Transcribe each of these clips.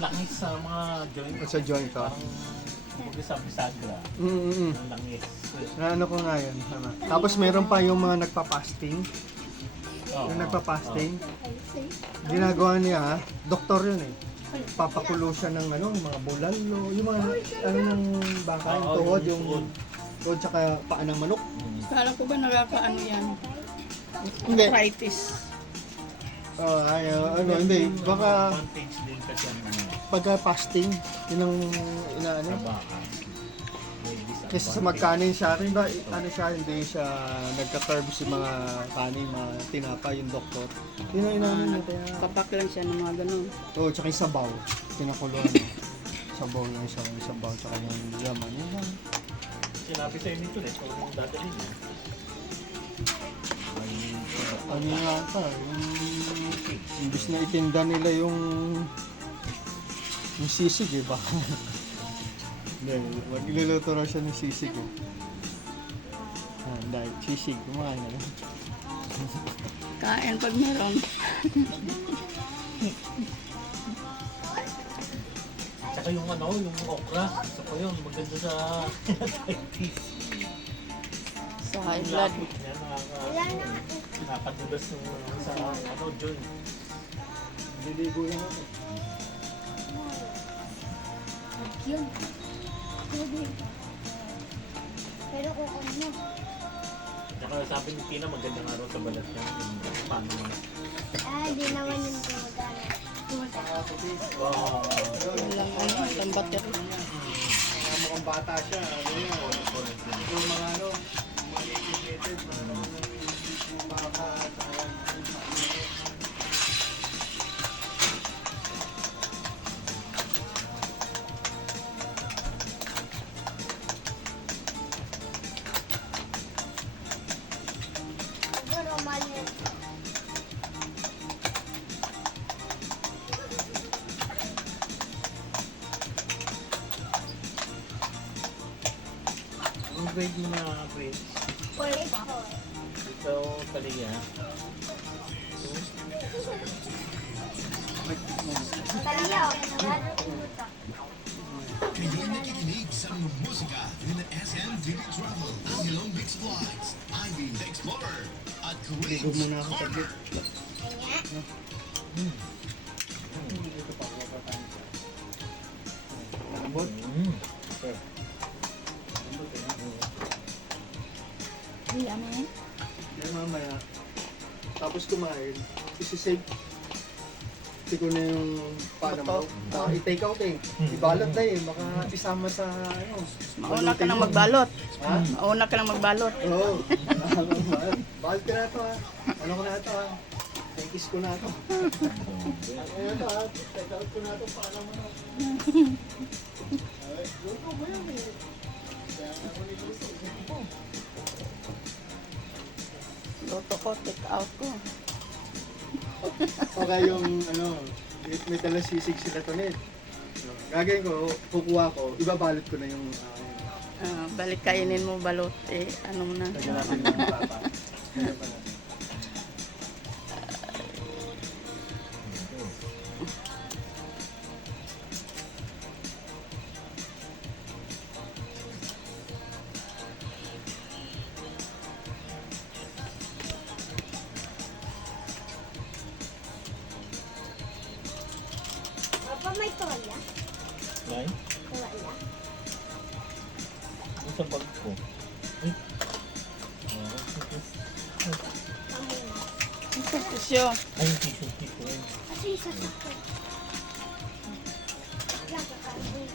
Langis sa mga joint. Sa joint ka. Sa bisagra. Langis. Na ano ko nga yun. Tama. Tapos meron pa yung mga nagpa-fasting. Yung nagpa-fasting. Ginagawa niya, doktor yun eh. Papakulo siya ng ano, mga bulalo, yung mga ano ng baka, yung tuhod, yung tuhod tsaka paa ng manok. Kala ko ba nakakaano yan? Hindi. Arthritis. Ano, hindi. Baka Advantage din kasi ang pagka fasting, yun ang inaano. baka. Kasi sa magkanin siya, rin ba, ano siya, hindi siya nagka-carbs yung mga kanin, mga tinapa yung doktor. Yun ang inaano niya. Kaya, Kapak lang siya ng mga ganun. oo, tsaka yung sabaw. Kinakuloan. Sabaw yung sabaw, tsaka yung laman. Yun lang. Sinabi sa'yo nito eh, kung dadalhin niya. Ano nga pa, imbis na itinda nila yung sisig eh, baka. Hindi, magluluto raw siya ng sisig eh. Dahil sisig, kumain na lang. Kain pag meron. Tsaka yung ano, yung okra. Isa pa yun, maganda sa arthritis. Sa high blood. Nakakadulas ng sa ano, joint. Liligo lang ako. Yun. Pero kung ano, Tsaka sabi ni Tina, maganda nga raw sa balat niya. Yung paano. di naman yung gumagana. Wow. Walang ano, walang battery. Mukhang bata siya, ano yan. Yung mga ano, mga educated, mga baka, Siguro mali. Ang grade mo na grade. Pwede ba? Ikaw, Talia. Taliya, lalo pumunta. Kayo'y nakikinig sa musika ng SMTV Travel, Angelo Mix Flights, Ivy the Explorer, at ligo Kuwait. muna ako saglit. Kanya? Ito pa, kapatan siya. Lambot? Lambot eh. Hindi, ano yun? Yan mamaya. Tapos kumain, isi-save. Kasi ko na yung paano mo. I-take out eh. Ibalot na eh. Baka isama sa ano. Mauna ka nang magbalot. Ha? Mauna ka nang magbalot. Oo. Balot ka na ito ha. Ano ko na ito ha. Kiss ko na ito. Ano na ito ha. Take out ko na ito. Paano mo na. Luto mo yan eh. Kaya ako niluto. Luto ko, take out ko. Baka yung ano, may talasisig sila to net. Gagawin ko, kukuha ko, ibabalot ko na yung Balik kainin mo balot. Eh, ano mo na. lagyan natin ng papa. Ganyan pala. Papa, may tuwalya? Right? Tuwalya? Ang sa bag ko. Ay. Kamay na. Ito, tisyo. Ay, yung tissue. Kasi isa sa ko. Lang kakaroon.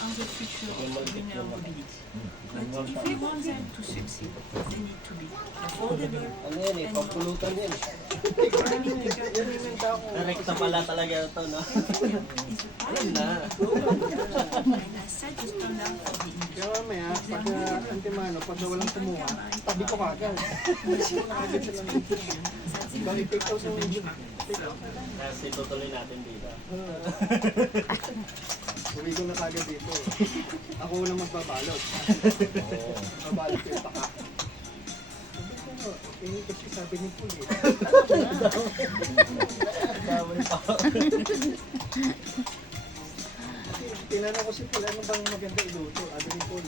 On the future of minority. But if we want them to succeed, they need to be affordable Ano yan eh, pampulutan yan. Direkta pala talaga ito, no? is a Ayun na. Like I said, just turn down for the English. Kaya mamaya, pag antimano, pag walang kumuha, tabi ko kagad. Agad sila ng Bang i-take out sa video. Kasi tutuloy natin dito. Uwi ko na kagad dito. Ako na magbabalot. Babalot ko yung paka. Sabi ko, kasi sabi ni Paul eh. Dami pa. Tinanong ko si Paul, ano bang maganda iluto? Sabi ni Paul,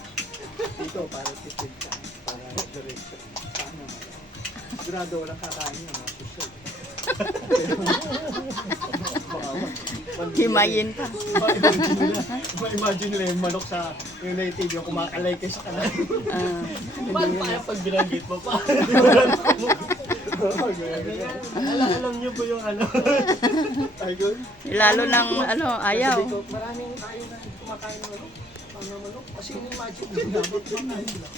dito para tipid ka. Para diretso. Sana naman. Sigurado walang kakain yung mga susunod. Himayin pa. Ma-imagine nila yung manok sa yung native yung kumakalay kayo sa kanan. Ah, Paano pa yung pag binanggit mo pa? Alam niyo po yung ano. Ay, good. lalo ng ano, ayaw. Sabi ko, maraming ayaw na kumakain ng manok. Mga manok. Kasi in-imagine ko, dapat makain sila.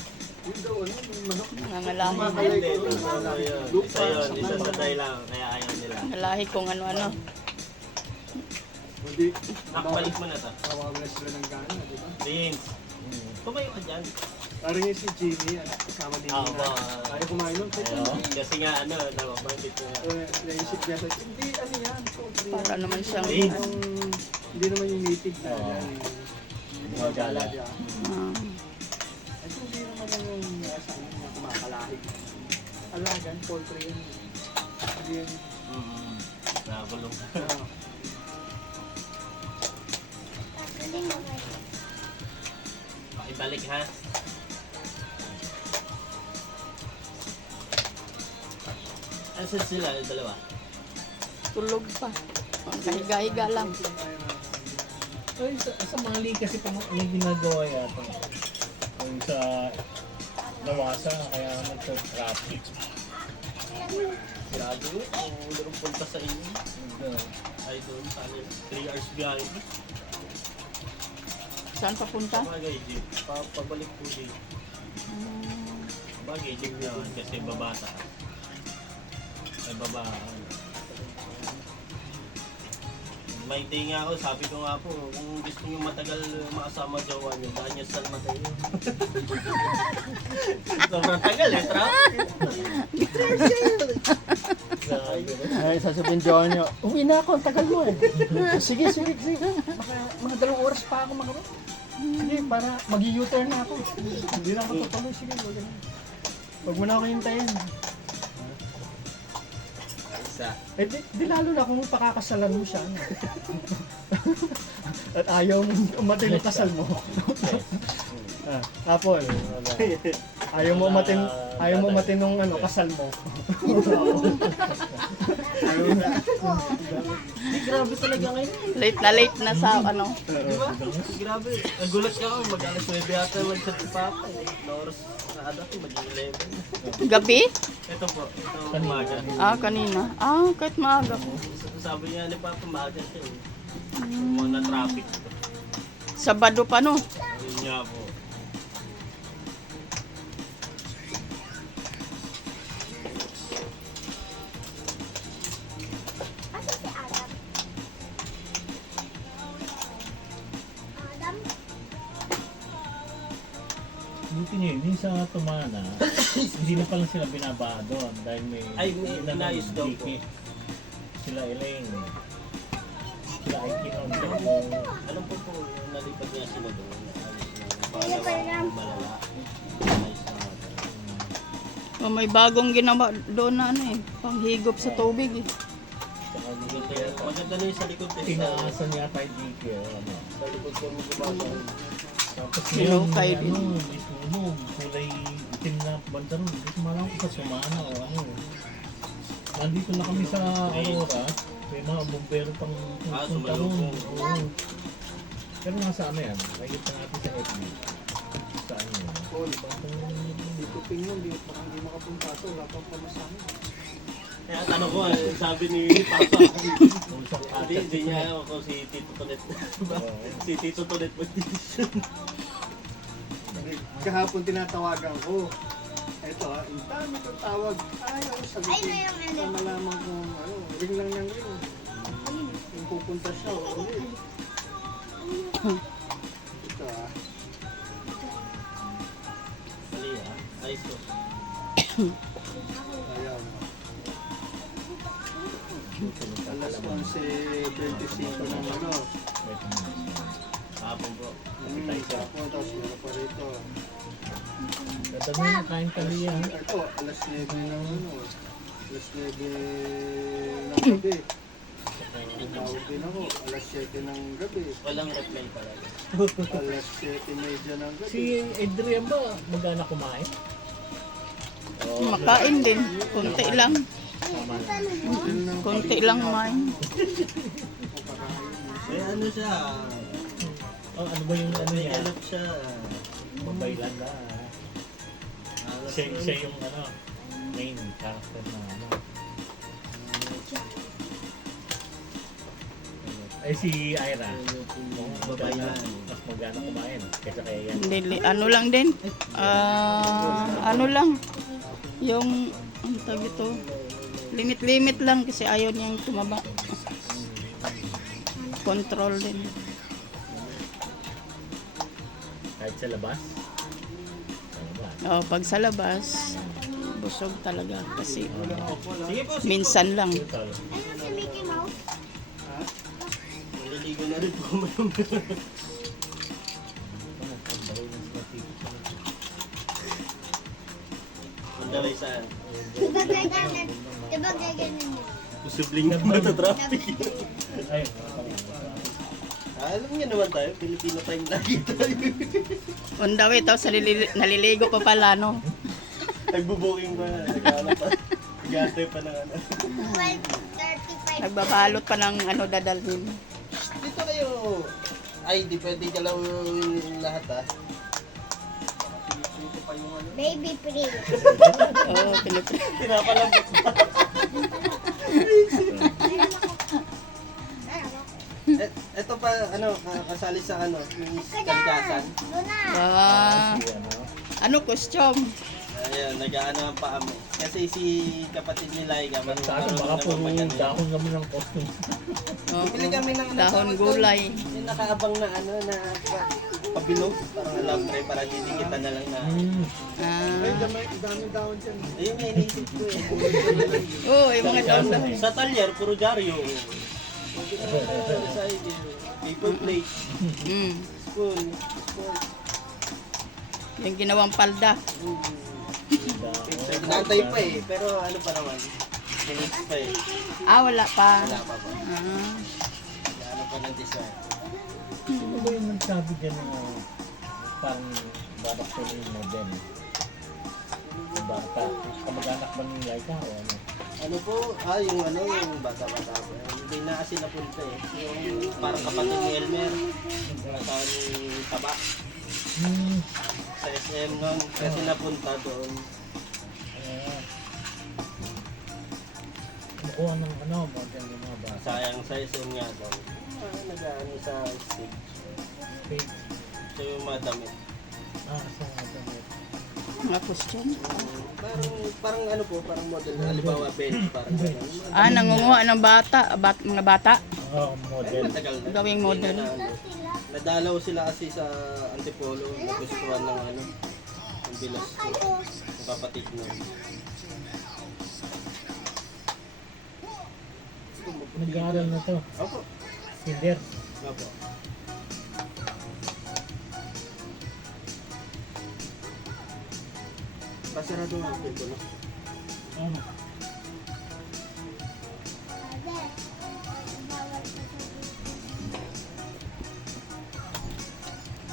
Yun daw, ano, yung manok. Nangalahi. Kumakalay Hindi, ko. isa yun. Isa sa dahilan kaya ayaw nila. Nangalahi kung ano-ano. Hindi. Nakabalik mo na to. Mawawala sila ng gana, di ba? Vince. Tumayo ka dyan. Parang yung si Jimmy, kasama din Ah, na. ba. Ayaw kumain nun. Ayun. Kasi nga ano, nababanggit ko nga. Naisip niya sa, hindi, ano yan, poultry. Para naman siyang Hindi naman yung native na yan. Yung gala niya. ah, Ay, hindi naman yung sa mga kumakalahin. Alagan, poultry yun. Hindi yan. Nakakulong. Galing mo ba? Pakibalik ha. Asan sila yung dalawa? tulog pa. Kahiga-higa lang. Ay, sa Mali kasi pang may ginagawa yata. Yung sa Nawasa, kaya nagka-traffic. Sirado yun. Ang larong punta sa inyo. Ay doon, sana 3 hours behind. Saan papunta? Bagay, jeep. Pabalik po dito. Bagay, jeep naman kasi babata. Ay baba. May day nga ako, sabi ko nga po, kung gusto nyo matagal makasama jowa nyo, dahil saan matayo. Sobrang tagal eh, traffic. Ay, sasabihin Johan nyo, uwi na ako, ang tagal mo eh. Sige. Baka mga 2 oras pa ako makaroon. Sige, para mag-u-turn na ako. Hindi na ako tutuloy. Sige, huwag mo na ako hintayin. Eh, di lalo na kung pakakasalan mo siya. No? At ayaw mong umatin yung kasal mo. Apple. Ayaw mo umatin nung ano, kasal mo. Ayaw na. Grabe talaga ngayon. Late na sa ano. Diba? Grabe. Nagulat ka ako, mag-alas 9 yata mag-chat si Papa. Oras na adating, mag-11. Gabi? Ito po, ito umaga. Ah, kanina. Ah, kahit maaga po. Sabi niya ni Papa, maaga siya eh. Mga na-traffic. Sabado pa no. Ayun nga po. Asa si Adam? Adam? Buti niya yun, yung sa Tumana, hindi na pala sila binaba doon dahil may inayos daw po. dikit. Sila Elaine. Sila ay kinondom. Ano po po, yung nalipad niya sila doon. Kaya pala. Malala. Ayos na nga. Oh, may bagong ginawa doon na ano eh. Panghigop sa tubig eh. Saka Maganda na yung sa likod eh. tinaasan yata yung dikit. Ano. Sa likod ko mo gumagawa. Tapos Sinukay din. ano, may sunog, kulay itim na banda ron. Hindi ko malam kung sa Sumana o ano. Nandito na kami sa Aurora, may mga bumbero pang punta ron. sumalubong. Oo. Pero nasa ano yan, nakikita natin sa FB. Saan yun? Paul, dito tingnan, baka hindi makapunta ito. Wala pang pamasahe. Kaya tanong ko, sabi ni Papa, Kung saan hindi atat niya ayaw ako si Tito Tonet. Si Tito Tonet mag-decision. Kahapon tinatawagan ko. Ito ang dami kong tawag. Ayaw sagutin. Ay, na yung ano. Sa malaman kung ano, ring lang niyang ring. Kung pupunta siya o ulit. Ayan. Alas 11:25 ng ano. Hapon po. Tapos, tapos meron pa rito. Dadami na kain taliya. Ito, alas 9 ng ano. Alas 9 ng gabi. Tawag din ako, alas 7 ng gabi. Walang reply talaga. Alas 7:30 ng gabi. Si Adrian ba mag-anak kumain? Makain din. Kunti lang. Tama na. Kunti lang kumain. Eh ano siya? Oh, ano ba yung ano May niya? anak siya. Mabaylan na. Alas Siya yung ano, main character na ano. Ay si Ira. Mabaylan. Mas mag-anak kumain. Kaysa kaya yan. Hindi, ano lang din. Ano lang. Yung, ang tawag ito, limit-limit lang kasi ayaw niyang tumaba. Control din. Kahit sa labas. Sa labas. Pag sa labas, busog talaga kasi Sige po. minsan lang. Total. Ayun si Mickey Mouse. Maliligo na rin po. Mandalay saan? Diba gaganan? Diba gaganan mo? Posibleng mata traffic. Ay, Alam niya naman tayo, Filipino time lagi tayo. On the way, tapos naliligo pa pala, no? Nagbubuking pa na, naghanap pa. Nagantay pa ng ano. 12:35. Nagbabalot pa ng ano dadalhin. Dito kayo. Ay, di pwede galawin lahat ah. Dito pa yung ano. Baby Prince. Oo, Pilipino. Pinapalambot pa. Ito pa, ano, kasali sa ano, Miss Kalikasan. Luna. si ano. Ano, costume? Ayan, nag-aano ang paa mo. Kasi si kapatid ni Laika, Sana baka puro dahon kami ng costume. Oo, Bili kami ng ano, dahon tawag doon? gulay. Yung nakaabang na ano, na pabilog. Parang alambre, para didikitan na lang na. Ay, Ah, daming dahon dyan. Ayun nga, iniisip ko eh. oo, yung mga doon. Sa talyer, puro dyaryo. Sa paper plate, Mm, spoon. yung ginawang palda. Nantay pa eh, pero ano pa naman. Minutes pa eh. Wala pa. Wala pa pa. Ah, Ano pa ng design. Sino ba yung nagsabi dyan na parang babak ko yung model? Bata, kamag-anak ba ng Laika o ano? Ano po? Yung ano, yung bata-bata po. Hindi na kasi napunta eh. Yung parang kapatid ni Elmer. Kasama ni Taba. Sa SM nun. Kasi napunta doon. Kumukuha ng ano, model ng mga bata. Sayang sa SM nga doon. Nag-ano sa stage. Fake. So yung mga damit. Sa damit. mga costume. Parang ano po, parang model. Halimbawa, bench. Parang gano'n. Nangunguha ng mga bata. Model. Matagal na. Gawing model. Hindi na, nadalaw sila kasi sa Antipolo. Nagustuhan ng ano. Ang bilas ko. Ang kapatid mo. Nag-aaral na to. Opo. Kinder. Opo. Pasarado ang pinto, no? Ano?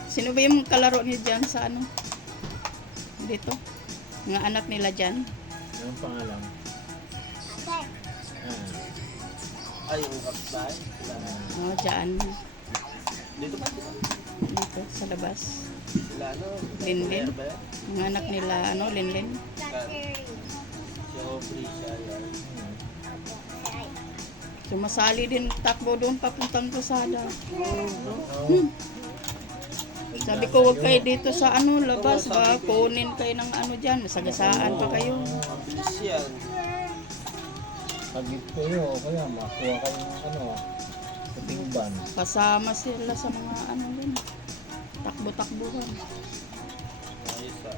Sino ba yung kalaro niyo dyan sa ano? Dito? Mga anak nila dyan? Anong pangalan? Ay, yung kapitbahay. Sila. Oo, dyan. Dito pa, dito. Dito, sa labas. Sila, ano? Linlin. Ba yan? Mga anak nila, ano, Linlin. Si Aubrey, siya yan. Sumasali din takbo doon papuntang Rosada. Sabi ko, huwag kayo dito sa ano, labas ba? Kunin kayo ng ano dyan. Sagasaan pa kayo. Bilis yan. Pagit kayo, kaya makuha kayo ng ano, putingban. Kasama sila sa mga ano din. Takbo-takbuhan. Ayos ah.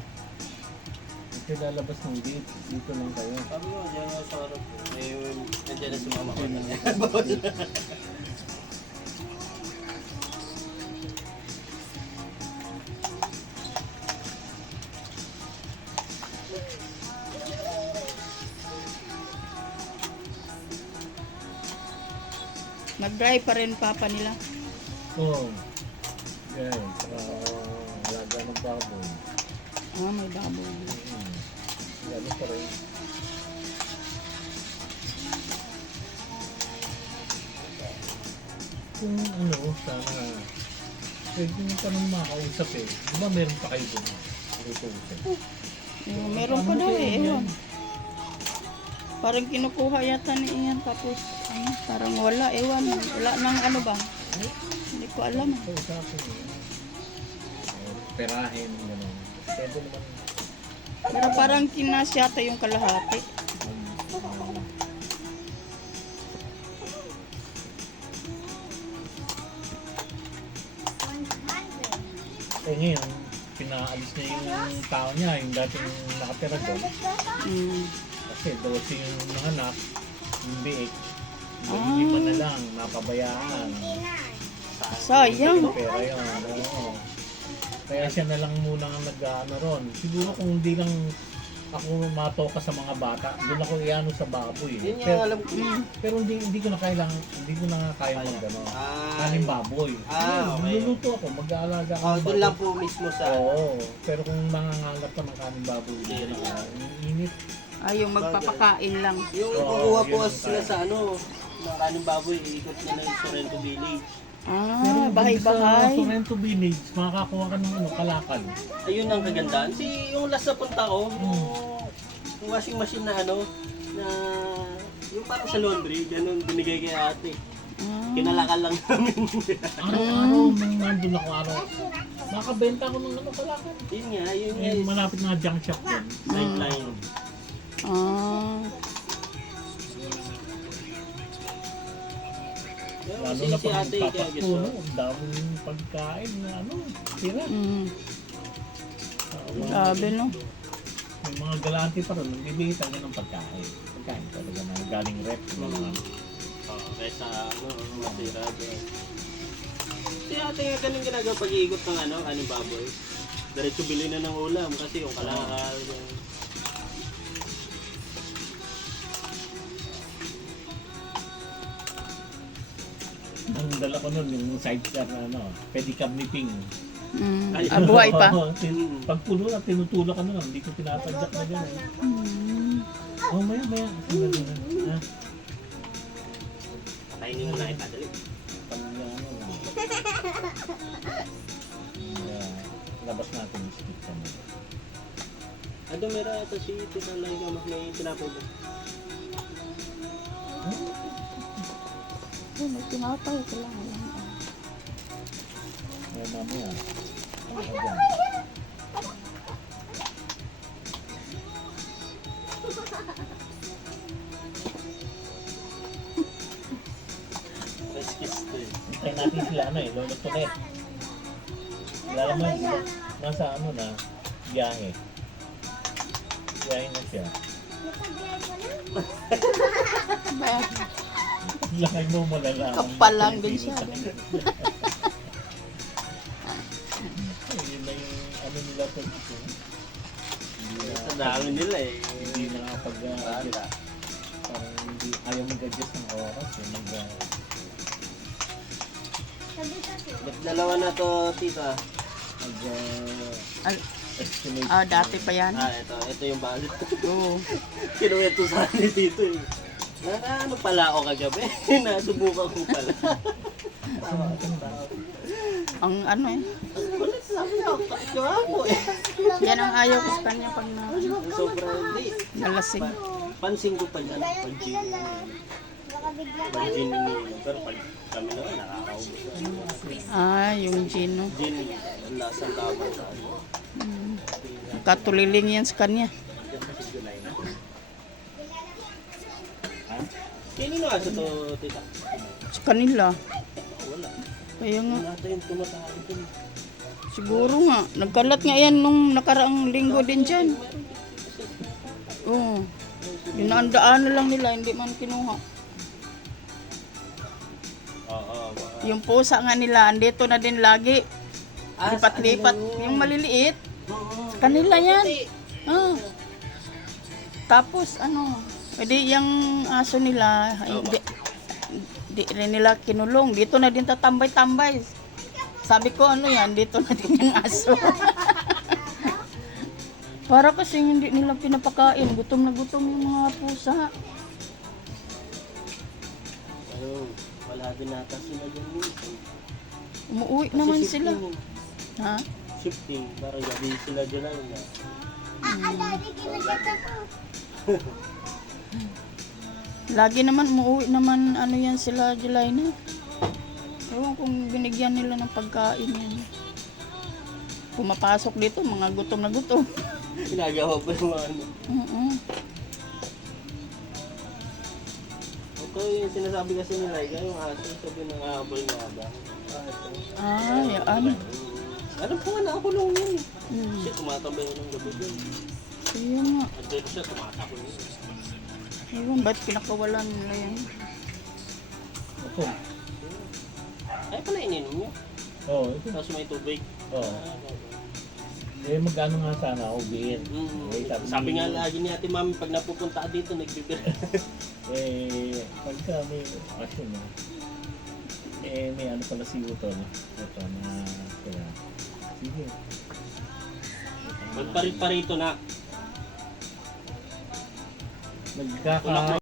kayo lalabas ng gate. Dito lang kayo. Sabi mo, diyan nga sa harap. Nandiyan na si mama ko. Mag-dry pa rin papa nila. Oo. Yan. Alaga ng baboy. Ah, may baboy. Yan pa rin. Kung ano, sana pwede nyo pa nang makausap eh. Di ba meron pa kayo doon? Lutusin. Meron pa daw eh, ewan. Parang kinukuha yata ni Ian tapos parang wala, ewan. Wala nang ano ba? Hindi ko alam. Kausapin eh. Perahin, gano'n. Pwede naman. Pero parang kinas yata yung kalahati. Eh ngayon, pinaalis niya yung tao niya, yung dating nakatira doon. Mm. Kasi 12 yung nanganak, yung biik. Yung lima na lang, napabayaan. Sayang. Pera yun, oo. Kaya siya na lang muna ang nag-ano ron. Siguro kung hindi lang ako matoka sa mga bata, doon ako iano sa baboy. Yun yung Pero, alam ko. pero hindi ko na kailangan, hindi ko na kaya mag-ano. Kaning baboy. Okay. Niluluto ako, mag-aalaga ako. Oh, ng doon baboy. lang po mismo sa... Oo, pero kung mangangalap ka ng kaning baboy, hindi ko na kaya. Init. Ay, yung magpapakain lang. Yung Oo, kukuha po yun ang sila kaya. sa ano, ng kaning baboy, iikot nila yung Sorrento Village. Ah, bahay-bahay. Sa Sorrento Village, makakakuha ka ng ano, kalakal. Ayun ang kagandahan. Yung last na punta ko, yung washing machine na ano, na yung parang sa laundry, ganun binigay kay ate. Kinalakal lang namin. Araw-araw, nung nandun ako araw, makabenta ko ng ano, kalakal. Yun nga, yun nga. Eh, malapit na junk shop din. Sideline. Ah, Lalo na pag papasko, no? Ang daming pagkain na ano, tira. grabe no. May mga galante pa rin, nagbibigay talaga ng pagkain. Pagkain talaga na galing rep. Kaysa ano, masira dyan. Si ate nga ganun ginagawa pag-iikot ng ano, kaning baboy. Diretso bili na ng ulam kasi yung kalakal. Ang dala ko nun, yung sidecar na ano, pedicab ni Ping. Buhay pa. Pag puno na, tinutulak ka na lang, hindi ko tinatadyak na gano'n. Oh, maya. Sandali na. Ha? Patayin mo na kita, dali. Pag ano lang. Labas natin yung skip ka mo. Ado, meron ito si Tita Laika, may tinapay ba? May tinatay ko lang. May mamaya. Ano ka dyan? Rescue still. Hintayin natin sila ano eh, Lolo Tonet. Kilala mo yun, nasa ano na, biyahe. Biyahe na siya. Lakay mo malalaman. Kapal lang din siya. Yun na yung ano nila po dito. Sa dami nila eh. Hindi nakapag-adjust. Parang hindi, ayaw mag-adjust ng oras. Dalawa na to, tita. Estimate. Dati pa yan. Ito yung bago. Oo. Kinuwento sa akin dito eh. Ano pala ako kagabi? Nasubukan ko pala. Ang ano eh. Ulit sabi ako, takyo ako eh. Yan ang ayaw ko sa kanya pag Sobrang hindi. nalasing. Pansin ko pag ano, pag gin. Pag gin iniinom. Pero pag kami naman nakakaubos. Yung Gino. Gin, ang lasang tama sa ano. Katuliling yan sa kanya. Kanino nga sa to, tita? Sa kanila. Wala. Kaya nga, Wala tayong tumatawag ito. siguro nga. Nagkalat nga yan nung nakaraang linggo din dyan. Kasi Oo. Dinaan-daan na lang nila, hindi man kinuha. Oo, mga... Yung pusa nga nila, andito na din lagi. Lipat-lipat. Yung maliliit, kanila yan. Ah. Tapos ano, edi yung aso nila, di rin nila kinulong. Dito na din tatambay-tambay. Sabi ko ano yan, dito na din yung aso. Para kasi hindi nila pinapakain. Gutom na gutom yung mga pusa. Ano, wala din nata sila dyan minsan. Umuwi naman sila. Ha? Shifting, parang gabi sila dyan lang na. Daddy, kinagat ako. Lagi naman umuwi naman ano yan sila July na. Ewan kung binigyan nila ng pagkain yan. Pumapasok dito, mga gutom na gutom. Ginagawa pa yung mga ano. Ito yung sinasabi kasi nila, yung aso, sabi ng habol nga ba? Yan. Ano po nga nakakulong yun eh. Hmm. Siya tumatambay ko ng gabi yun. Ayun nga. At doon siya tumatakol yun. Ewan, ba't pinakawalan nila yan? Ako. Ay pala ininom niya. Oo, ito. Tapos may tubig. Oo. Eh, magkano nga sana ako, beer. Eh, Sabi nga lagi ni Ate Mami, pag napupunta ka dito, nagbibir. Eh, pagka may action na, eh, may ano pala si Utol. Ito na, kaya, sige. Magparit-parito na. Nagkaka...